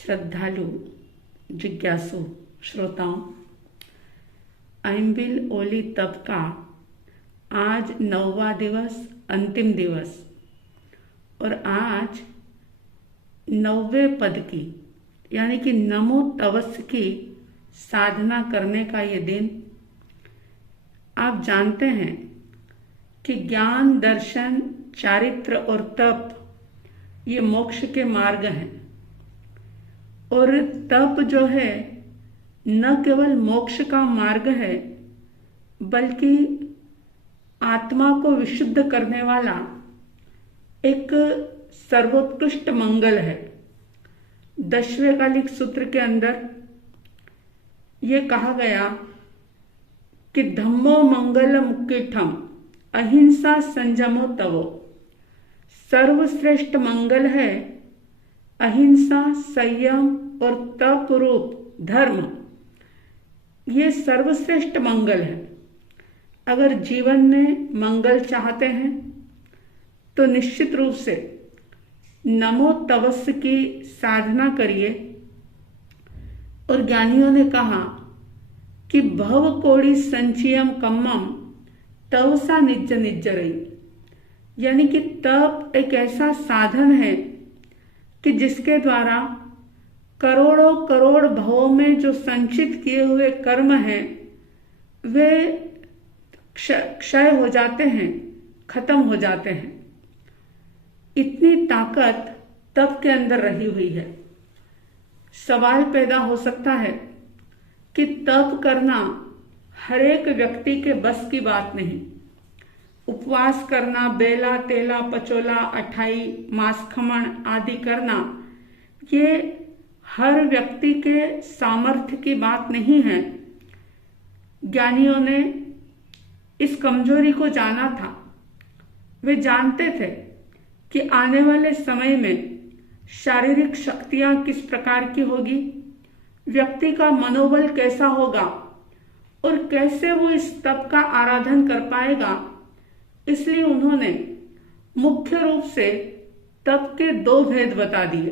श्रद्धालु जिज्ञासु श्रोताओं, आइम्बिल ओली तप का आज 9वां दिवस, अंतिम दिवस, और आज 9वें पद की यानी कि नमो तवस्य की साधना करने का ये दिन। आप जानते हैं कि ज्ञान, दर्शन, चारित्र और तप ये मोक्ष के मार्ग हैं। और तप जो है न केवल मोक्ष का मार्ग है बल्कि आत्मा को विशुद्ध करने वाला एक सर्वोत्कृष्ट मंगल है। 10वें कालिक सूत्र के अंदर ये कहा गया कि धम्मो मंगलम कीठम अहिंसा संयमो तवो। सर्वश्रेष्ठ मंगल है अहिंसा, संयम और तप रूप धर्म। ये सर्वश्रेष्ठ मंगल है। अगर जीवन में मंगल चाहते हैं तो निश्चित रूप से नमो तवस्य की साधना करिए। और ज्ञानियों ने कहा कि भव कोड़ी संचयम कम्मम तवसा निज निज रही, यानी कि तप एक ऐसा साधन है कि जिसके द्वारा करोड़ों करोड़ भवों में जो संचित किए हुए कर्म हैं वे क्षय हो जाते हैं, खत्म हो जाते हैं। इतनी ताकत तप के अंदर रही हुई है। सवाल पैदा हो सकता है कि तप करना हर एक व्यक्ति के बस की बात नहीं। उपवास करना, बेला तेला पचोला, अठाई, मांस खमण आदि करना, ये हर व्यक्ति के सामर्थ्य की बात नहीं है। ज्ञानियों ने इस कमजोरी को जाना था। वे जानते थे कि आने वाले समय में शारीरिक शक्तियां किस प्रकार की होगी, व्यक्ति का मनोबल कैसा होगा और कैसे वो इस तप का आराधन कर पाएगा। इसलिए उन्होंने मुख्य रूप से तप के 2 भेद बता दिए,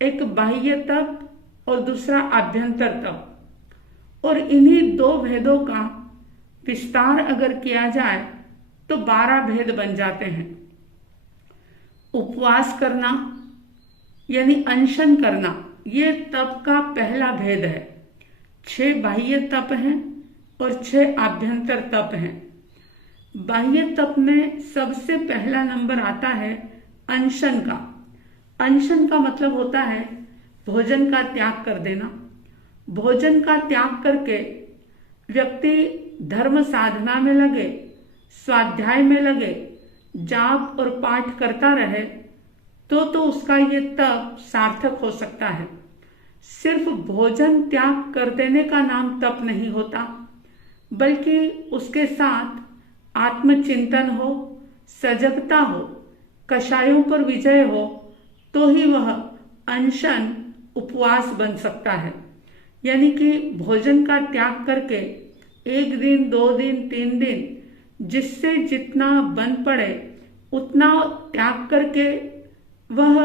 एक बाह्य तप और दूसरा आभ्यंतर तप। और इन्हीं 2 भेदों का विस्तार अगर किया जाए तो 12 भेद बन जाते हैं। उपवास करना यानी अनशन करना, ये तप का पहला भेद है। 6 बाह्य तप हैं और 6 आभ्यंतर तप हैं। बाह्य तप में सबसे पहला नंबर आता है अनशन का। अनशन का मतलब होता है भोजन का त्याग कर देना। भोजन का त्याग करके व्यक्ति धर्म साधना में लगे, स्वाध्याय में लगे, जाप और पाठ करता रहे तो उसका ये तप सार्थक हो सकता है। सिर्फ भोजन त्याग कर देने का नाम तप नहीं होता, बल्कि उसके साथ आत्मचिंतन हो, सजगता हो, कषायों पर विजय हो तो ही वह अनशन उपवास बन सकता है। यानी कि भोजन का त्याग करके 1 दिन, 2 दिन, 3 दिन जिससे जितना बन पड़े उतना त्याग करके वह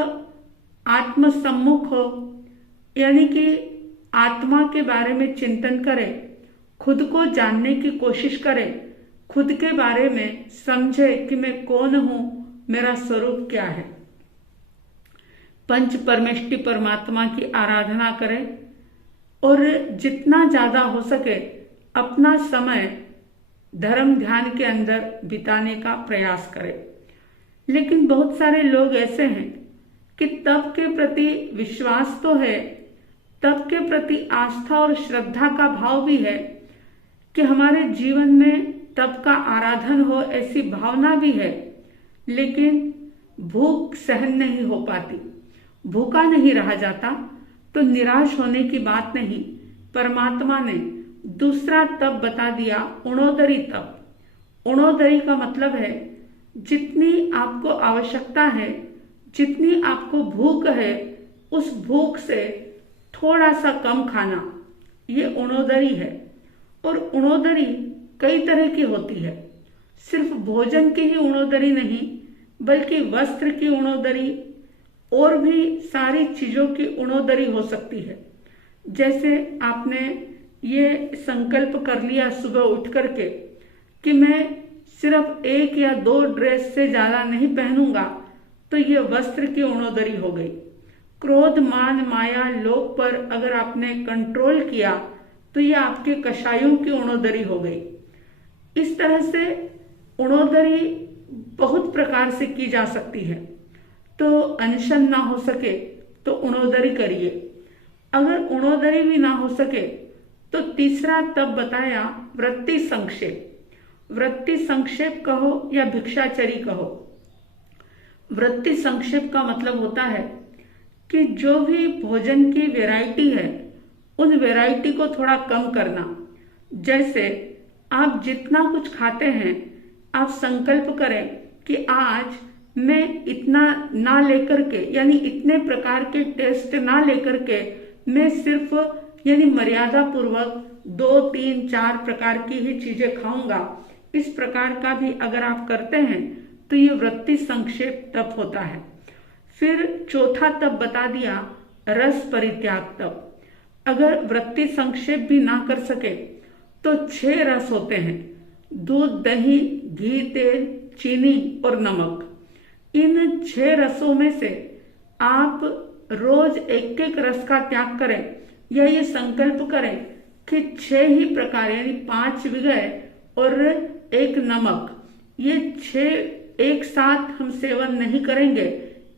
आत्मसम्मुख हो, यानी कि आत्मा के बारे में चिंतन करे, खुद को जानने की कोशिश करे, खुद के बारे में समझे कि मैं कौन हूं, मेरा स्वरूप क्या है। पंच परमेष्टि परमात्मा की आराधना करे और जितना ज्यादा हो सके अपना समय धर्म ध्यान के अंदर बिताने का प्रयास करे। लेकिन बहुत सारे लोग ऐसे हैं कि तप के प्रति विश्वास तो है, तप के प्रति आस्था और श्रद्धा का भाव भी है कि हमारे जीवन में तप का आराधन हो, ऐसी भावना भी है, लेकिन भूख सहन नहीं हो पाती, भूखा नहीं रहा जाता। तो निराश होने की बात नहीं। परमात्मा ने दूसरा तप बता दिया, उणोदरी तप। उणोदरी का मतलब है जितनी आपको आवश्यकता है, जितनी आपको भूख है, उस भूख से थोड़ा सा कम खाना, ये उणोदरी है। और उणोदरी कई तरह की होती है। सिर्फ भोजन की ही उणोदरी नहीं, बल्कि वस्त्र की उणोदरी, और भी सारी चीजों की उणोदरी हो सकती है। जैसे आपने ये संकल्प कर लिया सुबह उठ करके कि मैं सिर्फ 1 या 2 ड्रेस से ज्यादा नहीं पहनूंगा, तो ये वस्त्र की उणोदरी हो गई। क्रोध, मान, माया, लोभ पर अगर आपने कंट्रोल किया तो ये आपके कषायों की उणोदरी हो गई। इस तरह से उणोदरी बहुत प्रकार से की जा सकती है। तो अनशन ना हो सके तो उणोदरी करिए। अगर उणोदरी भी ना हो सके तो तीसरा तब बताया वृत्ति संक्षेप। वृत्ति संक्षेप कहो या भिक्षाचरी कहो। वृत्ति संक्षेप का मतलब होता है कि जो भी भोजन की वैरायटी है उन वैरायटी को थोड़ा कम करना। जैसे आप जितना कुछ खाते हैं, आप संकल्प करें कि आज मैं इतना ना लेकर के, यानी इतने प्रकार के टेस्ट ना लेकर के, मैं सिर्फ यानी मर्यादा पूर्वक 2, 3, 4 प्रकार की ही चीजें खाऊंगा। इस प्रकार का भी अगर आप करते हैं तो ये वृत्ति संक्षेप तप होता है। फिर चौथा तप बता दिया रस परित्याग तप। अगर वृत्ति संक्षेप भी ना कर सके तो 6 रस होते हैं, दूध, दही, घी, तेल, चीनी और नमक। इन 6 रसों में से आप रोज एक एक रस का त्याग करें या ये संकल्प करें कि 6 ही प्रकार यानी 5 विगय और 1 नमक, ये 6 एक साथ हम सेवन नहीं करेंगे।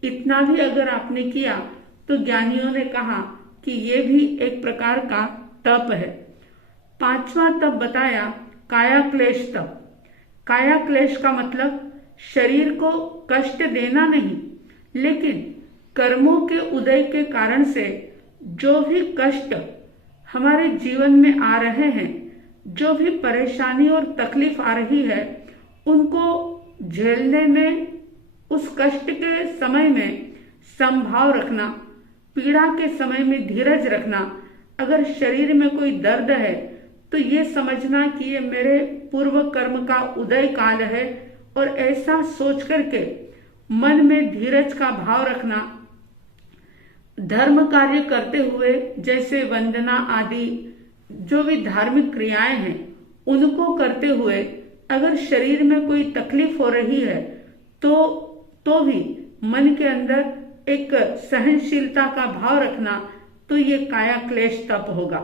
इतना भी अगर आपने किया तो ज्ञानियों ने कहा कि ये भी एक प्रकार का तप है। 5वां तप बताया काया क्लेश तप। काया क्लेश का मतलब शरीर को कष्ट देना नहीं, लेकिन कर्मों के उदय के कारण से जो भी कष्ट हमारे जीवन में आ रहे हैं, जो भी परेशानी और तकलीफ आ रही है, उनको झेलने में, उस कष्ट के समय में संभाव रखना, पीड़ा के समय में धीरज रखना। अगर शरीर में कोई दर्द है तो ये समझना कि ये मेरे पूर्व कर्म का उदय काल है, और ऐसा सोच करके मन में धीरज का भाव रखना। धर्म कार्य करते हुए जैसे वंदना आदि जो भी धार्मिक क्रियाएं हैं उनको करते हुए अगर शरीर में कोई तकलीफ हो रही है तो भी मन के अंदर एक सहनशीलता का भाव रखना, तो ये काया क्लेश तप होगा।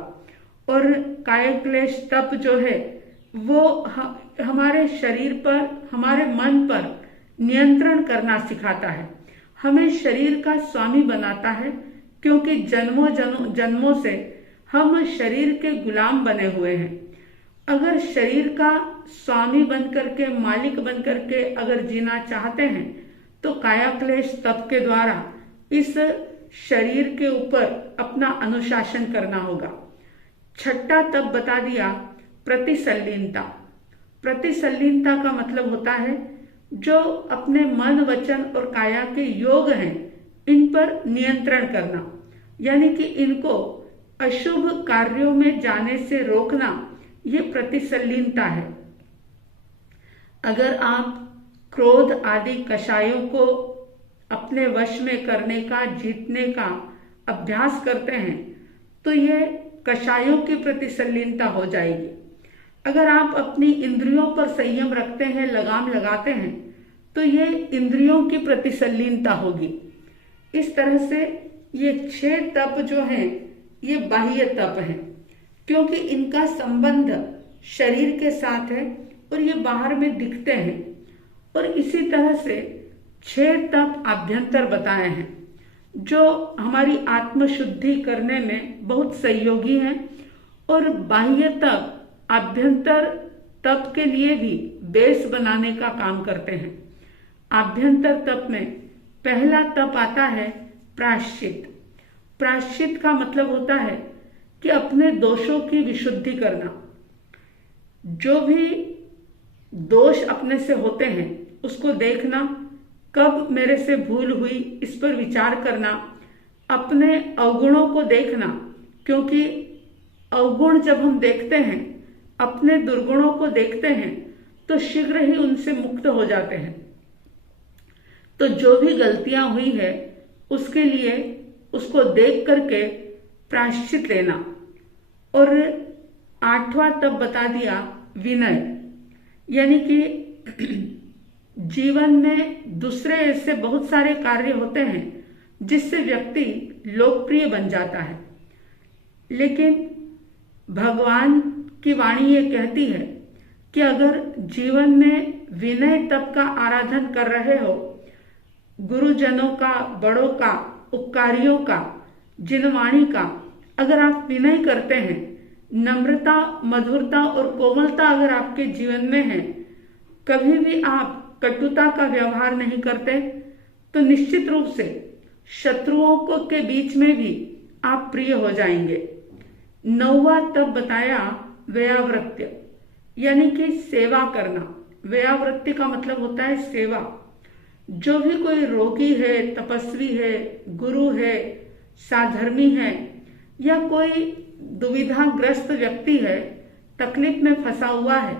और काया क्लेश तप जो है वो हमारे शरीर पर, हमारे मन पर नियंत्रण करना सिखाता है, हमें शरीर का स्वामी बनाता है, क्योंकि जन्मों से हम शरीर के गुलाम बने हुए हैं। अगर शरीर का स्वामी बन करके, मालिक बन करके अगर जीना चाहते हैं तो काया क्लेश तप के द्वारा इस शरीर के ऊपर अपना अनुशासन करना होगा। 6ठा तप बता दिया प्रतिसल्लीनता। प्रतिसल्लीनता का मतलब होता है जो अपने मन, वचन और काया के योग हैं इन पर नियंत्रण करना, यानी कि इनको अशुभ कार्यों में जाने से रोकना, ये प्रतिसल्लीनता है। अगर आप क्रोध आदि कषायों को अपने वश में करने का, जीतने का अभ्यास करते हैं तो ये कषायों की प्रतिसल्लीनता हो जाएगी। अगर आप अपनी इंद्रियों पर संयम रखते हैं, लगाम लगाते हैं, तो ये इंद्रियों की प्रतिसल्लीनता होगी। इस तरह से ये 6 तप जो हैं ये बाह्य तप हैं, क्योंकि इनका संबंध शरीर के साथ है और ये बाहर में दिखते हैं। और इसी तरह से 6 तप आभ्यंतर बताए हैं जो हमारी आत्मशुद्धि करने में बहुत सहयोगी हैं, और बाह्य तप आभ्यंतर तप के लिए भी बेस बनाने का काम करते हैं। आभ्यंतर तप में पहला तप आता है प्रायश्चित। प्रायश्चित का मतलब होता है कि अपने दोषों की विशुद्धि करना। जो भी दोष अपने से होते हैं उसको देखना, कब मेरे से भूल हुई इस पर विचार करना, अपने अवगुणों को देखना, क्योंकि अवगुण जब हम देखते हैं, अपने दुर्गुणों को देखते हैं, तो शीघ्र ही उनसे मुक्त हो जाते हैं। तो जो भी गलतियां हुई है उसके लिए उसको देख करके प्रायश्चित लेना। और 8वां तप बता दिया विनय, यानी कि जीवन में दूसरे ऐसे बहुत सारे कार्य होते हैं जिससे व्यक्ति लोकप्रिय बन जाता है, लेकिन भगवान की वाणी ये कहती है कि अगर जीवन में विनय तप का आराधन कर रहे हो, गुरुजनों का, बड़ों का, उपकारियों का, जिनवाणी का अगर आप विनय करते हैं, नम्रता, मधुरता और कोमलता अगर आपके जीवन में है, कभी भी आप कटुता का व्यवहार नहीं करते, तो निश्चित रूप से शत्रुओं को के बीच में भी आप प्रिय हो जाएंगे। 9वां तप बताया व्यावृत्य, यानी कि सेवा करना। व्यावृत्ति का मतलब होता है सेवा। जो भी कोई रोगी है, तपस्वी है, गुरु है, साधर्मी है, या कोई दुविधाग्रस्त व्यक्ति है, तकलीफ में फंसा हुआ है,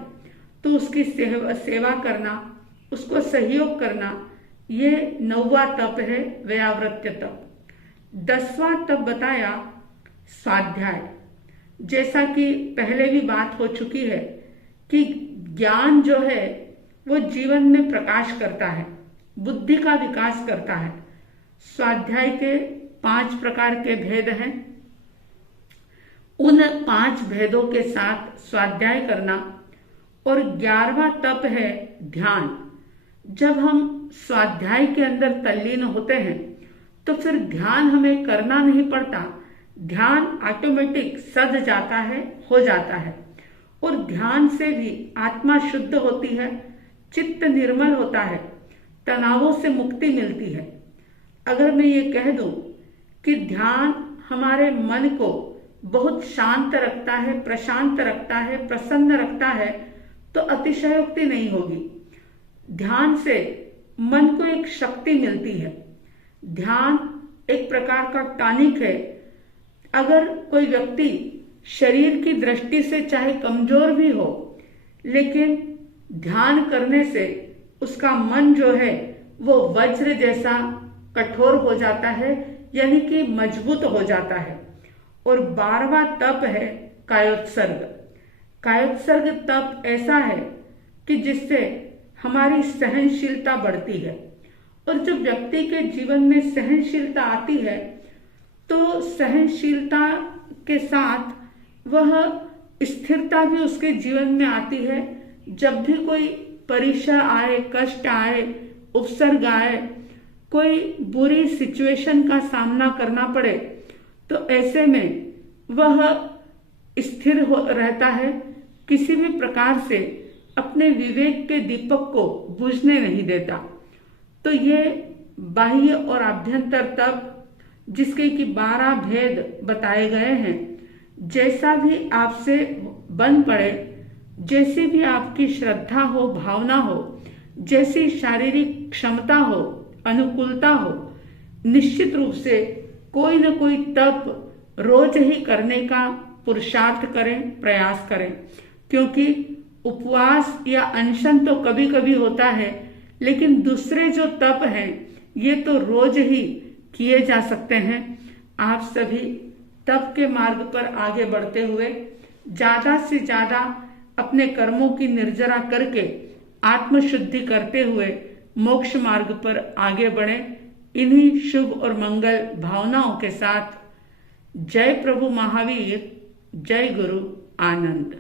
तो उसकी सेवा करना, उसको सहयोग करना, ये 9वां तप है, व्यावृत्य तप। 10वां तप बताया स्वाध्याय। जैसा कि पहले भी बात हो चुकी है कि ज्ञान जो है वो जीवन में प्रकाश करता है, बुद्धि का विकास करता है। स्वाध्याय के 5 प्रकार के भेद हैं। उन 5 भेदों के साथ स्वाध्याय करना। और 11वां तप है ध्यान। जब हम स्वाध्याय के अंदर तल्लीन होते हैं तो फिर ध्यान हमें करना नहीं पड़ता, ध्यान ऑटोमेटिक सध जाता है, हो जाता है। और ध्यान से भी आत्मा शुद्ध होती है, चित्त निर्मल होता है, तनावों से मुक्ति मिलती है। अगर मैं ये कह दूं कि ध्यान हमारे मन को बहुत शांत रखता है, प्रशांत रखता है, प्रसन्न रखता है, तो अतिशयोक्ति नहीं होगी। ध्यान से मन को एक शक्ति मिलती है। ध्यान एक प्रकार का टॉनिक है। अगर कोई व्यक्ति शरीर की दृष्टि से चाहे कमजोर भी हो, लेकिन ध्यान करने से उसका मन जो है वो वज्र जैसा कठोर हो जाता है, यानी कि मजबूत हो जाता है। और 12वां तप है कायोत्सर्ग। कायोत्सर्ग तप ऐसा है कि जिससे हमारी सहनशीलता बढ़ती है। और जब व्यक्ति के जीवन में सहनशीलता आती है तो सहनशीलता के साथ वह स्थिरता भी उसके जीवन में आती है। जब भी कोई परीक्षा आए, कष्ट आए, उपसर्ग आए, कोई बुरी सिचुएशन का सामना करना पड़े, तो ऐसे में वह स्थिर रहता है, किसी भी प्रकार से अपने विवेक के दीपक को बुझने नहीं देता। तो ये बाह्य और आभ्यंतर तप, जिसके कि 12 भेद बताए गए हैं, जैसा भी आपसे बन पड़े, जैसी भी आपकी श्रद्धा हो, भावना हो, जैसी शारीरिक क्षमता हो, अनुकूलता हो, निश्चित रूप से कोई न कोई तप रोज ही करने का पुरुषार्थ करें, प्रयास करें। क्योंकि उपवास या अनशन तो कभी कभी होता है, लेकिन दूसरे जो तप हैं ये तो रोज ही किए जा सकते हैं। आप सभी तप के मार्ग पर आगे बढ़ते हुए ज्यादा से ज्यादा अपने कर्मों की निर्जरा करके आत्मशुद्धि करते हुए मोक्ष मार्ग पर आगे बढ़े। इन्हीं शुभ और मंगल भावनाओं के साथ जय प्रभु महावीर, जय गुरु आनंद।